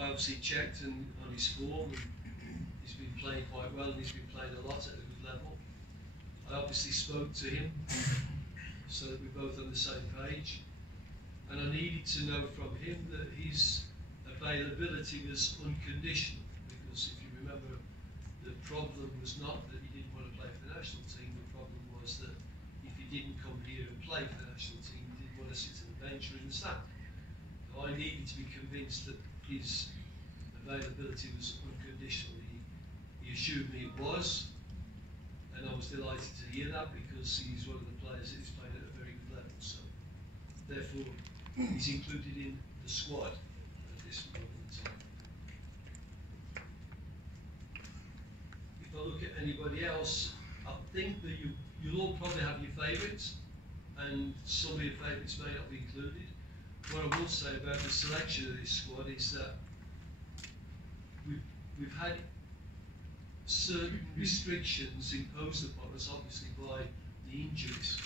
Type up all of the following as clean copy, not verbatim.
I obviously checked on his form, and he's been playing quite well, and he's been playing a lot at a good level. I obviously spoke to him so that we're both on the same page, and I needed to know from him that his availability was unconditional, because if you remember, the problem was not that he didn't want to play for the national team, the problem was that if he didn't come here and play for the national team, he didn't want to sit on the bench or in the stand. So I needed to be convinced that his availability was unconditional. He assured me it was, and I was delighted to hear that, because he's one of the players that is playing at a very good level. So therefore, he's included in the squad at this moment in time. If I look at anybody else, I think that you'll all probably have your favourites, and some of your favourites may not be included. What I will say about the selection of this squad is that we've had certain restrictions imposed upon us, obviously by the injuries.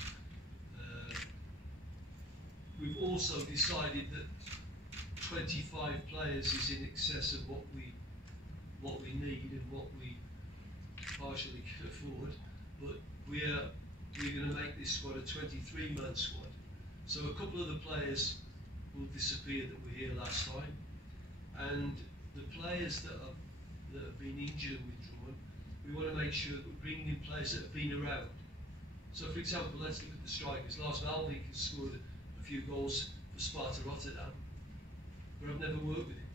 We've also decided that 25 players is in excess of what we need and what we partially can afford. But we're going to make this squad a 23-man squad. So a couple of the players will disappear that were here last time, and the players that have been injured and withdrawn, we want to make sure that we're bringing in players that have been around. So, for example, let's look at the strikers. Lars Valvik has scored a few goals for Sparta Rotterdam, but I've never worked with him.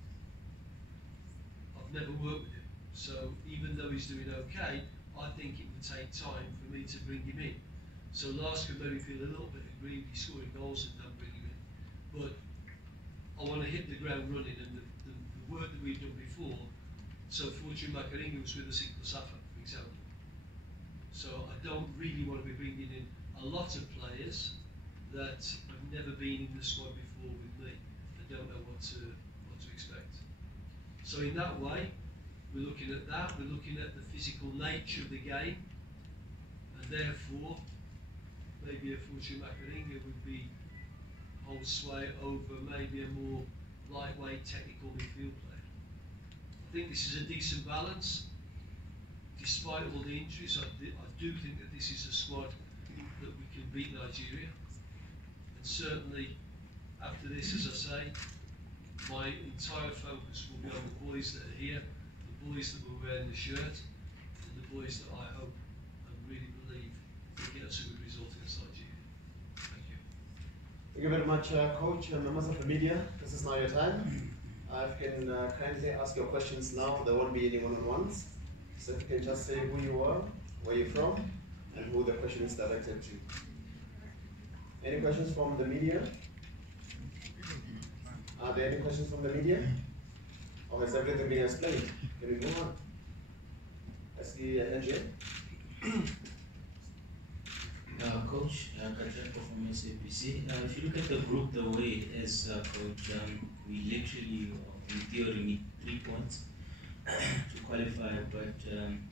So even though he's doing okay, I think it would take time for me to bring him in. So Lars could maybe feel a little bit aggrieved he's scoring goals and don't bring him in. But I want to hit the ground running, and the work that we've done before. So Fortune Makaringa was with us in Kosafa, for example. So I don't really want to be bringing in a lot of players that have never been in the squad before with me and don't know what to expect. So in that way, we're looking at that. We're looking at the physical nature of the game, and therefore, maybe a Fortune Makaringa would hold sway over maybe a more lightweight technical midfield player. I think this is a decent balance. Despite all the injuries, I do think that this is a squad that we can beat Nigeria. And certainly, after this, as I say, my entire focus will be on the boys that are here, the boys that were wearing the shirt, and the boys that I hope and really believe will get us a good result against Nigeria. Thank you. Thank you very much, Coach and members of the media. This is now your time. I can kindly ask your questions now. There won't be any one-on-ones. So if you can just say who you are, where you're from, and who the question is directed to. Any questions from the media? Are there any questions from the media? Or has everything been explained? Can we move on? I see NJ. Coach, Kajako from SAPC. If you look at the group the way it is, Coach, we literally, in theory, need 3 points to qualify, but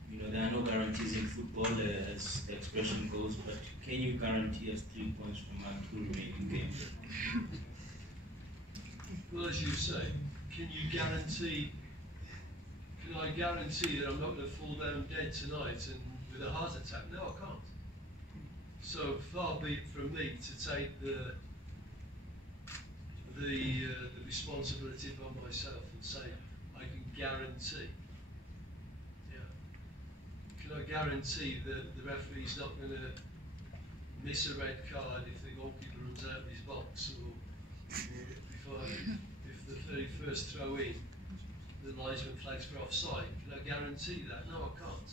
you know, there are no guarantees in football, as the expression goes, but can you guarantee us 3 points from our 2 remaining games? Well, as you say, can I guarantee that I'm not going to fall down dead tonight and with a heart attack? No, I can't. So far be it from me to take the responsibility upon myself and say, I can guarantee. Yeah. Can I guarantee that the referee's not going to miss a red card if the goalkeeper runs out of his box, or if the very first throw in, the linesman flags for offside? Can I guarantee that? No, I can't,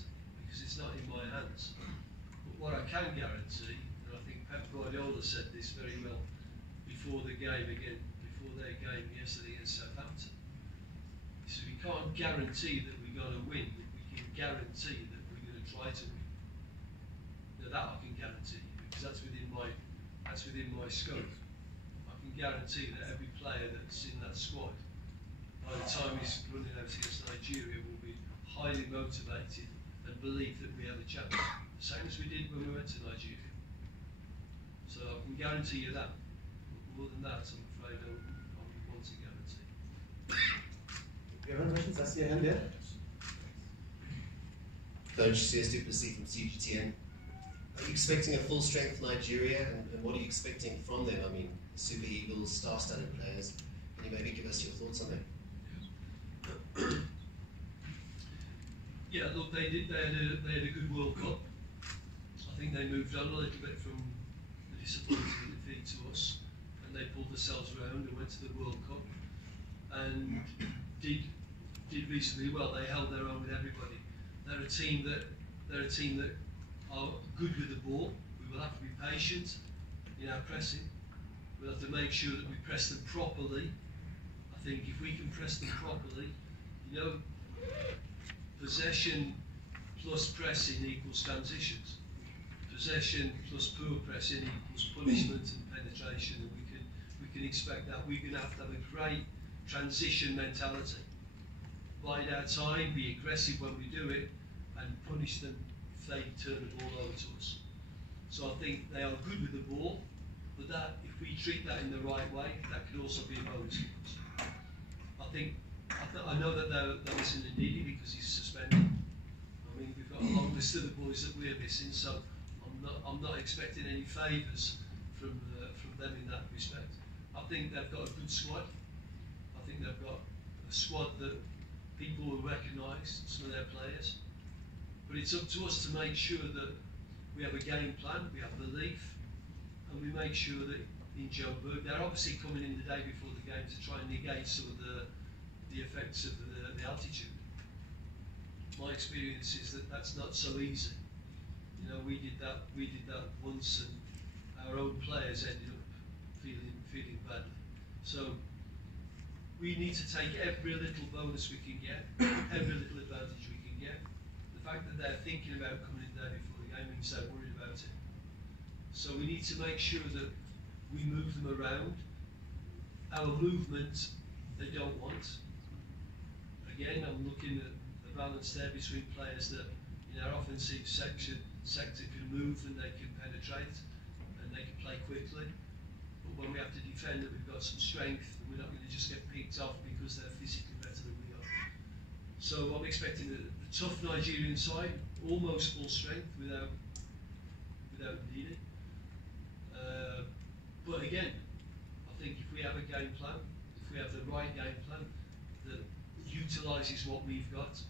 because it's not in my hands. But what I can guarantee, and I think Pep Guardiola said this very well before their game yesterday against Southampton, he said we can't guarantee that we're going to win, but we can guarantee that we're going to try to win. Now that I can guarantee, because that's within my scope. I can guarantee that every player that's in that squad, by the time he's running out against Nigeria, will be highly motivated and believe that we have a chance. The same as we did when we went to Nigeria. So I can guarantee you that. But more than that, I'm afraid I wouldn't want to guarantee. see a hand there. Coach Stuart Baxter from CGTN. Are you expecting a full strength Nigeria, and what are you expecting from them? I mean, Super Eagles, star-studded players. Can you maybe give us your thoughts on that? Yeah, look, they had a good World Cup. I think they moved on a little bit from the disappointing defeat to us, and they pulled themselves around and went to the World Cup and did reasonably well. They held their own with everybody. They're a team that are good with the ball. We will have to be patient in our pressing. We'll have to make sure that we press them properly. I think if we can press them properly, you know, possession plus pressing equals transitions. Possession plus poor pressing equals punishment and penetration, and we can expect that. We're going to have a great transition mentality. Bide our time, be aggressive when we do it, and punish them if they turn the ball over to us. So I think they are good with the ball, but that if we treat that in the right way, that could also be a bonus for us. I know that they're missing Ndidi because he's suspended. I mean, we've got a long list of the boys that we're missing, so I'm not expecting any favours from them in that respect. I think they've got a good squad. I think they've got a squad that people will recognise, some of their players. But it's up to us to make sure that we have a game plan, we have belief, and we make sure that in Joburg, they're obviously coming in the day before the game to try and negate some of the effects of the altitude. My experience is that that's not so easy. You know, we did that once, and our own players ended up feeling badly. So we need to take every little bonus we can get, every little advantage we can get. The fact that they're thinking about coming in there before the game means they're worried about it. So we need to make sure that we move them around. Our movement, they don't want. Again, I'm looking at the balance there between players that in our offensive sector can move and they can penetrate and they can play quickly. But when we have to defend it, we've got some strength, and we're not going to just get picked off because they're physically better than we are. So I'm expecting a tough Nigerian side, almost full strength without needing. But again, I think if we have a game plan, if we have the right game plan that utilises what we've got,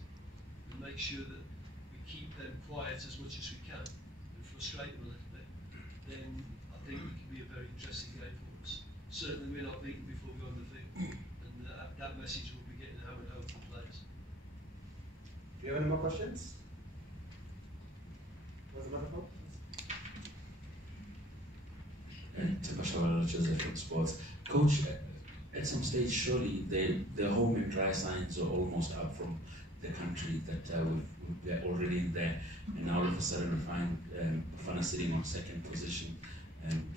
and make sure that we keep them quiet as much as we can and frustrate them a little bit, then I think it can be a very interesting game for us. Certainly we're not beaten before we go on the field, and that message will be getting hammered home from players. Do you have any more questions? What's the microphone? Joseph from Sports. Coach, at some stage, surely the home and dry signs are almost up from the country that we're already in there, and now all of a sudden we find Bafana sitting on second position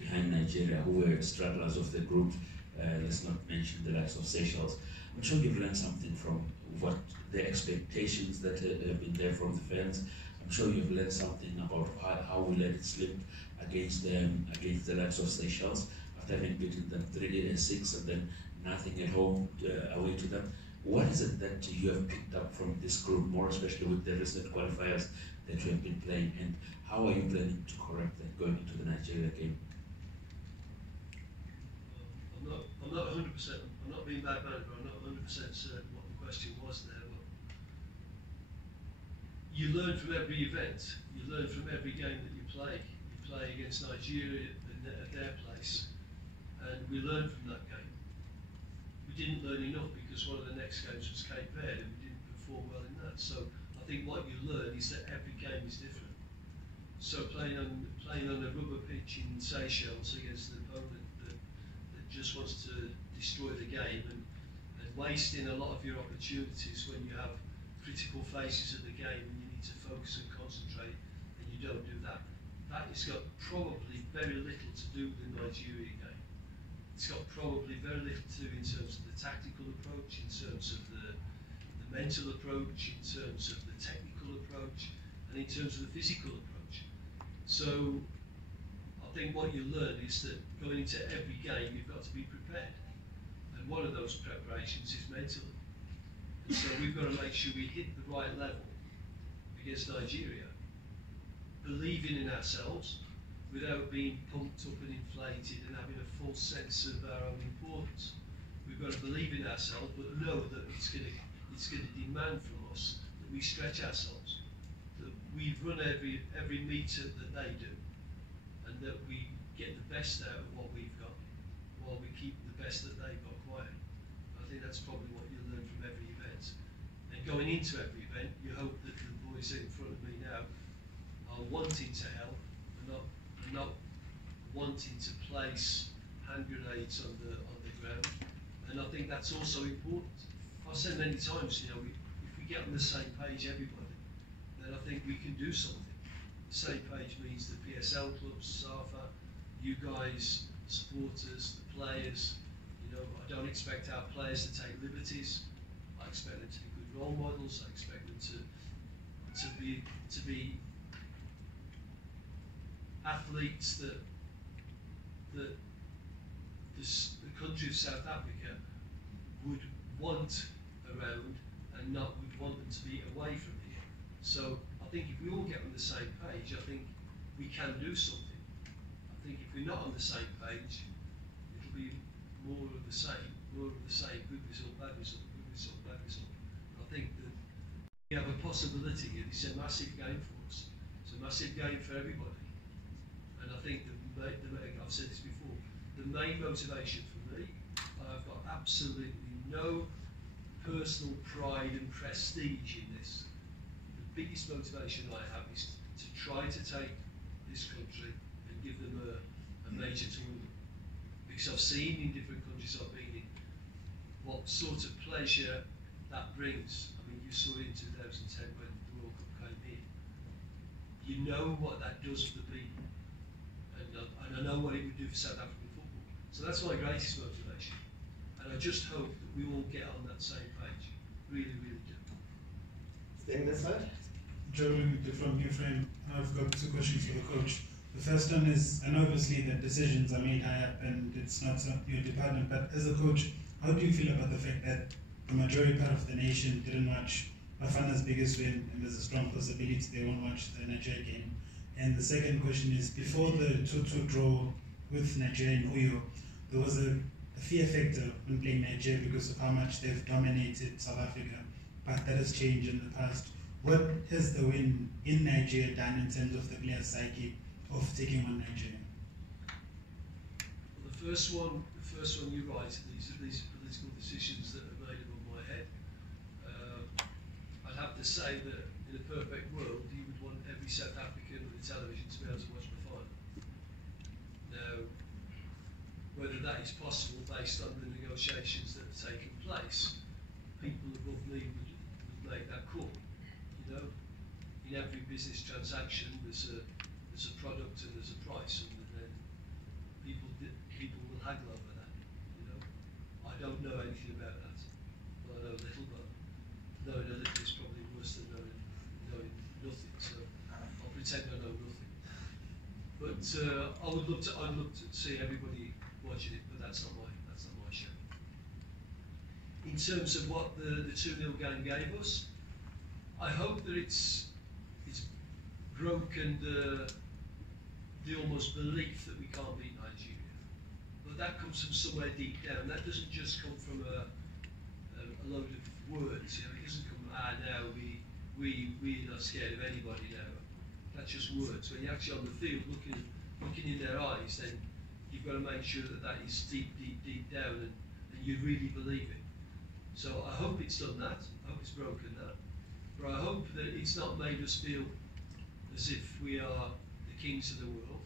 behind Nigeria, who were stragglers of the group. Let's not mention the likes of Seychelles. I'm sure you've learned something from what the expectations that have been there from the fans. I'm sure you've learned something about how we let it slip against the likes of Seychelles after having beaten them 3-6 and then nothing at home away to them. What is it that you have picked up from this group, more especially with the recent qualifiers that you have been playing, and how are you planning to correct that going into the Nigeria game? I'm not 100%. I'm not being bad man, but I'm not 100% certain what the question was there. But you learn from every event. You learn from every game that you play. You play against Nigeria at their place, and we learned from that game. We didn't learn enough because one of the next games was Cape Verde, and we didn't perform well in that. So I think what you learn is that every game is different. So playing on a rubber pitch in Seychelles against an opponent that just wants to destroy the game and wasting a lot of your opportunities when you have critical phases of the game and you need to focus and concentrate, and you don't do that. That has got probably very little to do with the Nigeria game. It's got probably very little to do in terms of the tactical approach, in terms of the mental approach, in terms of the technical approach, and in terms of the physical approach. So I think what you learn is that going into every game, you've got to be prepared. And one of those preparations is mentally. And so we've got to make sure we hit the right level against Nigeria, believing in ourselves without being pumped up and inflated and having a false sense of our own importance. We've got to believe in ourselves, but know that it's going to demand from us that we stretch ourselves, that we run every metre that they do, and that we get the best out of what we've got, while we keep the best that they've got quiet. I think that's probably what you learn from every event. And going into every event, you hope that the boys in front of me now are wanting to help and not wanting to place hand grenades on the ground. And I think that's also important. I've said many times, if we get on the same page, everybody, then I think we can do something. The same page means the PSL clubs, SAFA, you guys, supporters, the players. I don't expect our players to take liberties. I expect them to be good role models. I expect them to be athletes that the country of South Africa would want around and not would want them to be away from here. So I think if we all get on the same page, I think we can do something. I think if we're not on the same page, it'll be more of the same, good result, bad result, good result, bad result. I think that we have a possibility here. It's a massive game for us. It's a massive game for everybody. And I think I've said this before, the main motivation for me, I've got absolutely no personal pride and prestige in this. The biggest motivation I have is to try to take this country and give them a major tournament. Because I've seen in different countries I've been in what sort of pleasure that brings. I mean, you saw it in 2010 when the World Cup came in. You know what that does for the people. And I know what it would do for South African football. So that's my greatest motivation. And I just hope that we all get on that same page. Really, really do. Staying this side? Joe from New Frame. I've got two questions for the coach. The first one is, and obviously the decisions are made high up and it's not your department, but as a coach, how do you feel about the fact that the majority part of the nation didn't watch Bafana's biggest win and there's a strong possibility they won't watch the Nigeria game? And the second question is, before the 2-2 draw with Nigeria in Uyo, there was a fear factor when playing Nigeria because of how much they've dominated South Africa, but that has changed in the past. What has the win in Nigeria done in terms of the player's psyche of taking on Nigeria? Well, the first one you're right. These are political decisions that are made above my head. I'd have to say that in a perfect world, you would want every South African with a television to be able to watch Bafana. Now, whether that is possible based on the negotiations that have taken place, people above me would make that call. In every business transaction, there's a product and there's a price, and then people will haggle over that. I don't know anything about that. Well, I know a little, but knowing a little is probably worse than knowing nothing. So I'll pretend I know nothing. But I'd love to see everybody watching it, but that's not my show. In terms of what the 2-0 game gave us, I hope that it's broken the almost belief that we can't beat Nigeria. But that comes from somewhere deep down. That doesn't just come from a load of words. It doesn't come from, now we're not scared of anybody now. That's just words. When you're actually on the field looking in their eyes, then you've got to make sure that is deep down and you really believe it. So I hope it's done that. I hope it's broken that. But I hope that it's not made us feel as if we are the kings of the world,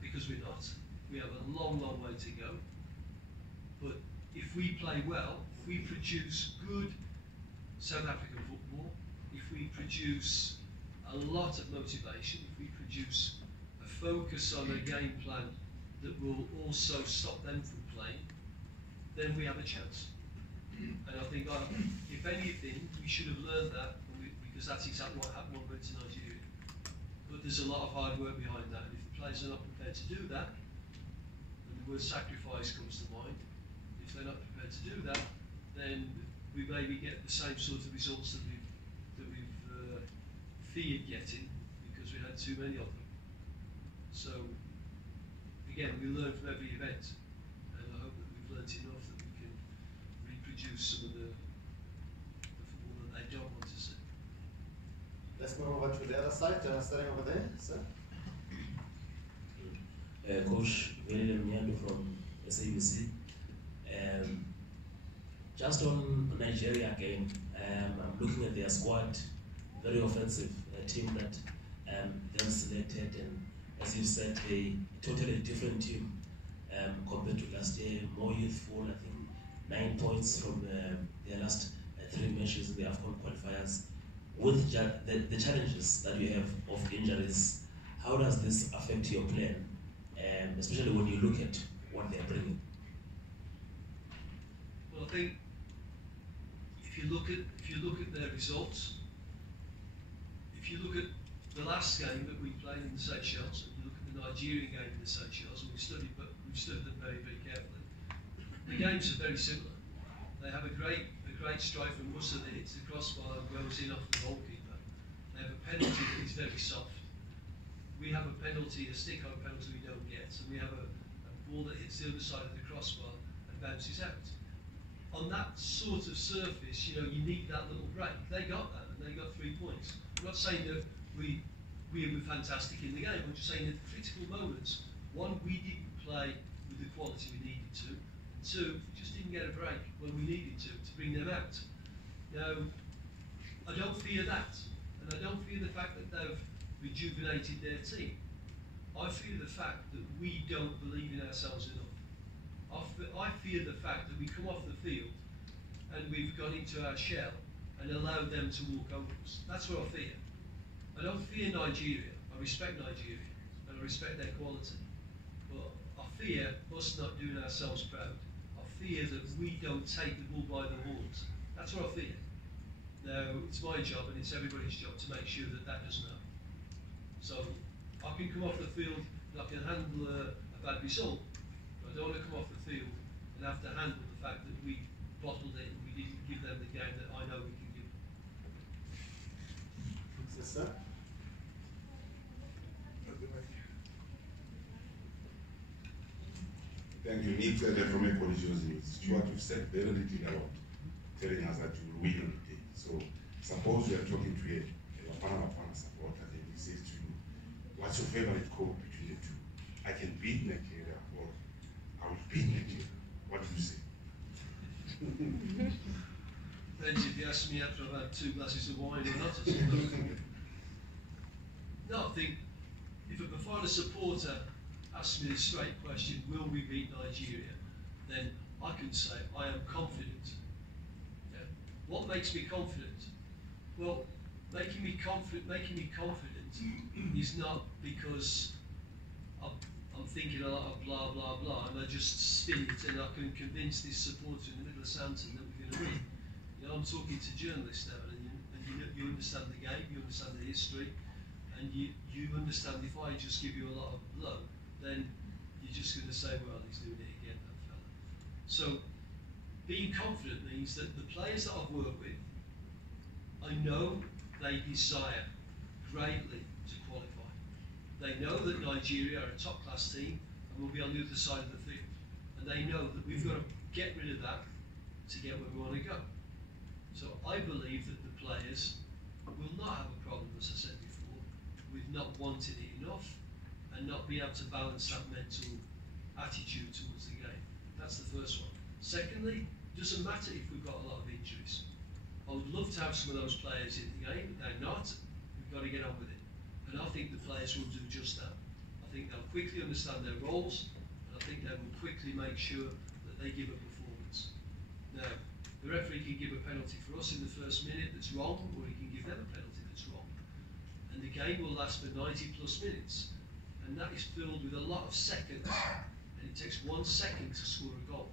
because we're not. We have a long, long way to go. But if we play well, if we produce good South African football, if we produce a lot of motivation, if we produce a focus on a game plan that will also stop them from playing, then we have a chance. And I think, if anything, we should have learned that, because that's exactly what happened when we went to Nigeria. But there's a lot of hard work behind that, and if the players are not prepared to do that, and the word sacrifice comes to mind, if they're not prepared to do that, then we maybe get the same sort of results that we've feared getting because we had too many of them. So again, we learn from every event, and I hope that we've learnt enough that we can reproduce some of the football that they don't want to see. Let's move over to the other side, starting over there, sir. Coach Velile Mnyando from SABC. Just on Nigeria game, I'm looking at their squad, very offensive, a team that they've selected, and as you said, a totally different team compared to last year, more youthful. I think 9 points from their last 3 matches in the Afcon qualifiers. With the challenges that you have of injuries, how does this affect your plan, especially when you look at what they're bringing? Well, I think if you look at their results, if you look at the last game that we played in the Seychelles, and you look at the Nigerian game in the Seychelles, and we've studied them very, very carefully. The games are very similar. They have a great striker, Musa, that hits the crossbar and goes in off the goalkeeper. They have a penalty that is very soft. We have a penalty, a stick-on penalty we don't get, and we have a ball that hits the other side of the crossbar and bounces out. On that sort of surface, you need that little break. They got that, and they got 3 points. I'm not saying that we were fantastic in the game. I'm just saying that at critical moments, one, we didn't play with the quality we needed to, and two, we just didn't get a break when we needed to bring them out. Now, I don't fear that, and I don't fear the fact that they've rejuvenated their team. I fear the fact that we don't believe in ourselves enough. I fear the fact that we come off the field and we've gone into our shell and allowed them to walk over us. That's what I fear. I don't fear Nigeria. I respect Nigeria and I respect their quality. But I fear us not doing ourselves proud. I fear that we don't take the bull by the horns. That's what I fear. Now, it's my job and it's everybody's job to make sure that that doesn't happen. So, I can come off the field and I can handle a bad result. I don't want to come off the field and have to handle the fact that we bottled it and we didn't give them the game that I know we can give them. Yes, sir. Thank you. Nick from a collision. Stuart, you've said very little about telling us that you will win on the day. So suppose you are talking to a Bafana Bafana supporter and he says to you, what's your favorite code between the two? I can beat Nigeria or I will beat Nigeria. What do you say? Depends if you ask me after I've had 2 glasses of wine or not. I suppose. No, I think if a Bafana supporter asks me this straight question, will we beat Nigeria? Then I can say I am confident. Yeah. What makes me confident? Well, making me confident is not because I'm thinking a lot of blah blah blah and I just spin it and I can convince this supporter in the middle of Southampton that we're going to win. I'm talking to journalists now, and you understand the game, you understand the history, and you understand if I just give you a lot of blow, then you're just going to say, well, he's doing it again, that fella. So being confident means that the players that I've worked with, I know they desire greatly to qualify. They know that Nigeria are a top-class team and will be on the other side of the field. And they know that we've got to get rid of that to get where we want to go. So I believe that the players will not have a problem, as I said before, with not wanting it enough and not being able to balance that mental attitude towards the game. That's the first one. Secondly, it doesn't matter if we've got a lot of injuries. I would love to have some of those players in the game, but they're not. We've got to get on with it. And I think the players will do just that. I think they'll quickly understand their roles, and I think they will quickly make sure that they give a performance. Now, the referee can give a penalty for us in the first minute that's wrong, or he can give them a penalty that's wrong. And the game will last for 90 plus minutes. And that is filled with a lot of seconds. And it takes 1 second to score a goal.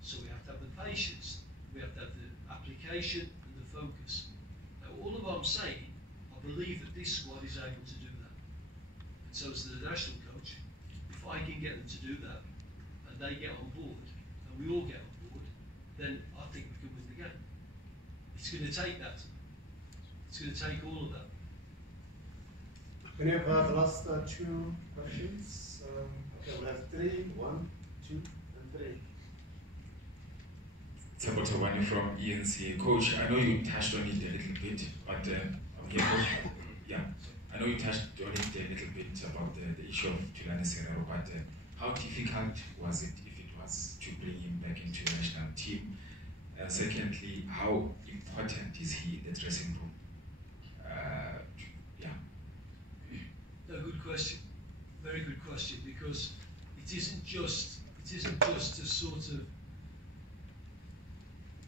So we have to have the patience, we have to have the application and the focus. Now, all of what I'm saying, I believe that this squad is able to do that. And so as the national coach, if I can get them to do that, and they get on board, and we all get on board, then I think we can win the game. it's going to take that. It's going to take all of that. Can we have the last two questions? Okay, we'll have 3, 1, 2, and 3. Tabotawani from ENC. Coach, I know you touched on it a little bit, but I know you touched on it a little bit about the issue of Tulani Serrero, but how difficult was it, if it was, to bring him back into the national team? Secondly, how important is he in the dressing room? A good question, very good question, because it isn't just to sort of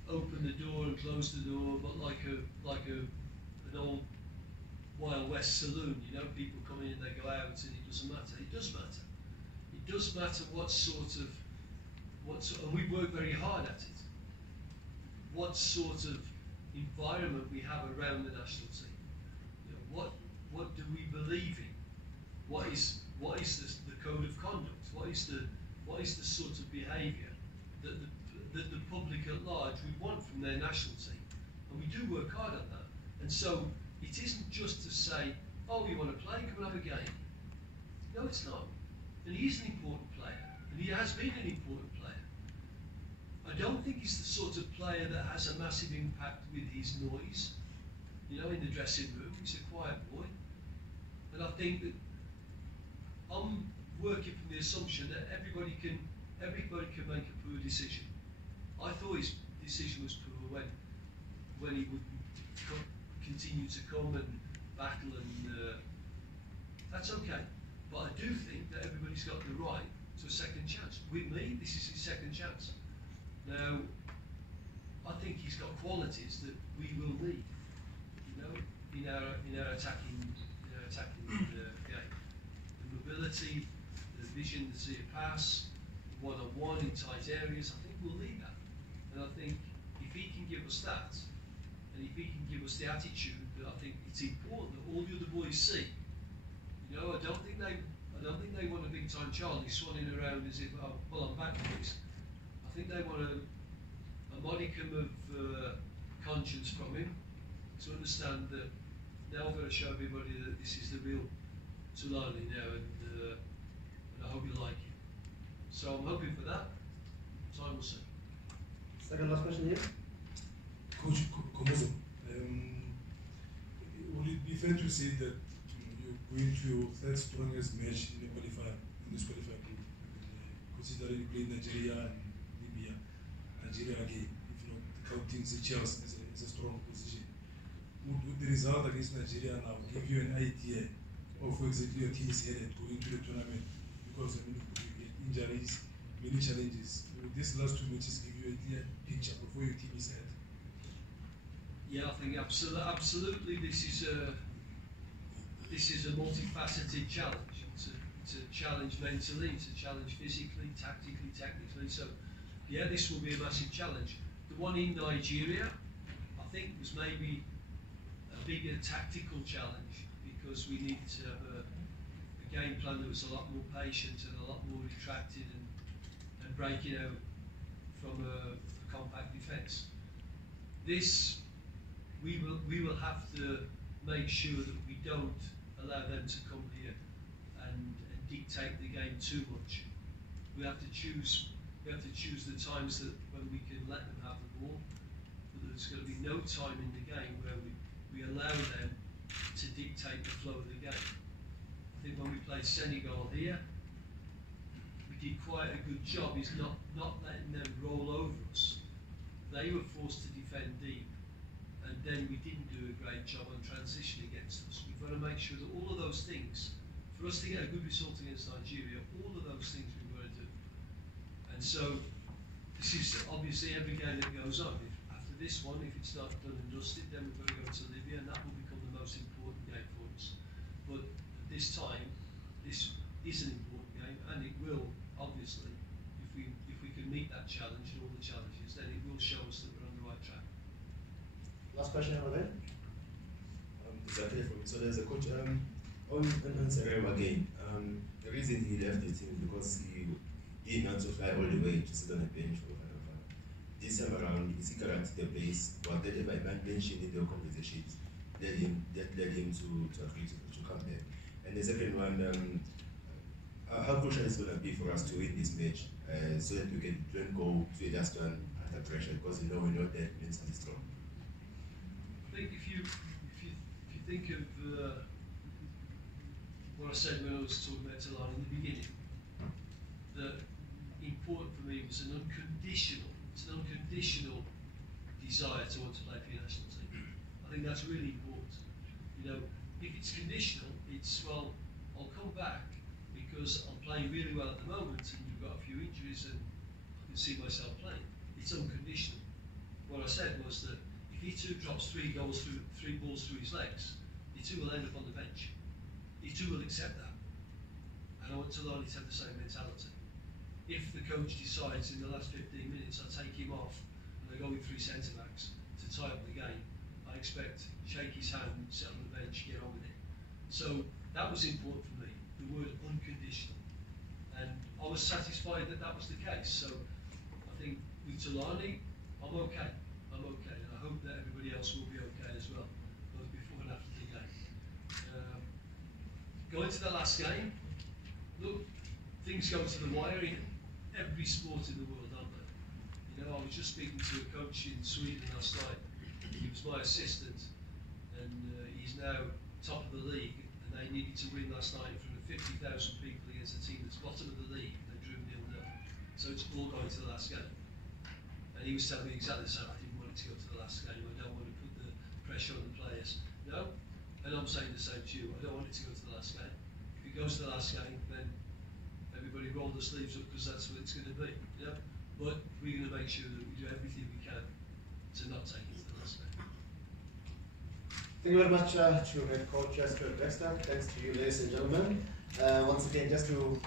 open the door and close the door, but like an old Wild West saloon, you know, people come in and they go out, and it doesn't matter. It does matter. It does matter and we work very hard at it. What sort of environment we have around the national team? You know, what do we believe in? What is the code of conduct? What is the sort of behaviour that the public at large would want from their national team? And we do work hard at that. And so it isn't just to say, oh, you want to play, come and have a game. No, it's not. And he is an important player, and he has been an important player. I don't think he's the sort of player that has a massive impact with his noise. You know, in the dressing room, he's a quiet boy. And I think that I'm working from the assumption that everybody can make a poor decision. I thought his decision was poor when he would continue to come and battle, and that's okay. But I do think that everybody's got the right to a second chance. With me, this is his second chance. Now, I think he's got qualities that we will need, you know, in our attacking game. The mobility, the vision to see a pass, the one-on-one in tight areas. I think we'll need that. And I think if he can give us that, and if he can give us the attitude that I think it's important that all the other boys see. You know, I don't think they want a big time Charlie swanning around as if, oh, well, I'm back for this. I think they want a modicum of conscience from him to understand that now I've got to show everybody that this is the real Tulani now, and I hope you like it. So I'm hoping for that. Time will see. Second last question here. Coach Komozo, would it be fair to say that you're going to your third strongest match in the qualifier, in this qualifier group, considering you played Nigeria and Libya, Nigeria again, if not counting Seychelles as a strong position? Would the result against Nigeria now give you an idea of where exactly your team is headed going into the tournament? Because I mean, you get injuries, many challenges. Would these last two matches give you a clear picture of where your team is headed? Yeah, I think absolutely. This is a multifaceted challenge. It's a challenge mentally, it's a challenge physically, tactically, technically. So, yeah, this will be a massive challenge. The one in Nigeria, I think, was maybe a bigger tactical challenge because we needed to have a game plan that was a lot more patient and a lot more retracted and breaking out from a compact defence. This, we will have to make sure that we don't allow them to come here and dictate the game too much. We have to choose the times that when we can let them have the ball, but there's going to be no time in the game where we allow them to dictate the flow of the game. I think when we played Senegal here, we did quite a good job is not letting them roll over us. They were forced to defend deep, and then we didn't do a great job on transition against us. We've got to make sure that all of those things, for us to get a good result against Nigeria, all of those things we've got to do. And so, this is obviously every game that goes on. After this one, if it's not done and dusted, then we've got to go to Libya, and that will become the most important game for us. But at this time, this is an important game, and it will, obviously, if we can meet that challenge and all the challenges, then it will show us that we're on the right track. Last question over there. Exactly for me. So there's a coach on Serrero again. The reason he left the team is because he had to fly all the way to sit on a bench for Bafana Bafana. this time around, is he guaranteed the place? Was that ever mentioned in the conversations that led him to agree to come back? And the second one, how crucial is it going to be for us to win this match so that we can don't go to the last one under pressure, because we're not that mentally strong? I think if you think of what I said when I was talking about Toulon in the beginning, that important for me was an unconditional desire to want to play for your national team. I think that's really important. You know, if it's conditional, it's, well, I'll come back because I'm playing really well at the moment and you've got a few injuries and I can see myself playing. It's unconditional. What I said was that if E2 drops three balls through his legs, E2 will end up on the bench. E2 will accept that. And I want Toulon to have the same mentality. If the coach decides in the last 15 minutes I take him off and I go with 3 centre-backs to tie up the game, I expect shake his hand, sit on the bench, get on with it. So that was important for me, the word unconditional. And I was satisfied that that was the case. So I think with Tulani, I'm okay. And I hope that everybody else will be okay as well, both before and after the game. Going to the last game, look, things go to the wire in every sport in the world, aren't they? You know, I was just speaking to a coach in Sweden last night. He was my assistant, and he's now top of the league. And they needed to win last night in front of 50,000 people against a team that's bottom of the league. They drew 0-0. So it's all going to the last game. And he was telling me exactly the same. I didn't want it to go to the last game. I don't want to put the pressure on the players. No, and I'm saying the same to you. I don't want it to go to the last game. If it goes to the last game, then everybody roll the sleeves up because that's what it's going to be. Yeah? But we're going to make sure that we do everything we can to not take it to the last game. Thank you very much to head coach Stuart Baxter. Thanks to you, ladies and gentlemen. Once again, just to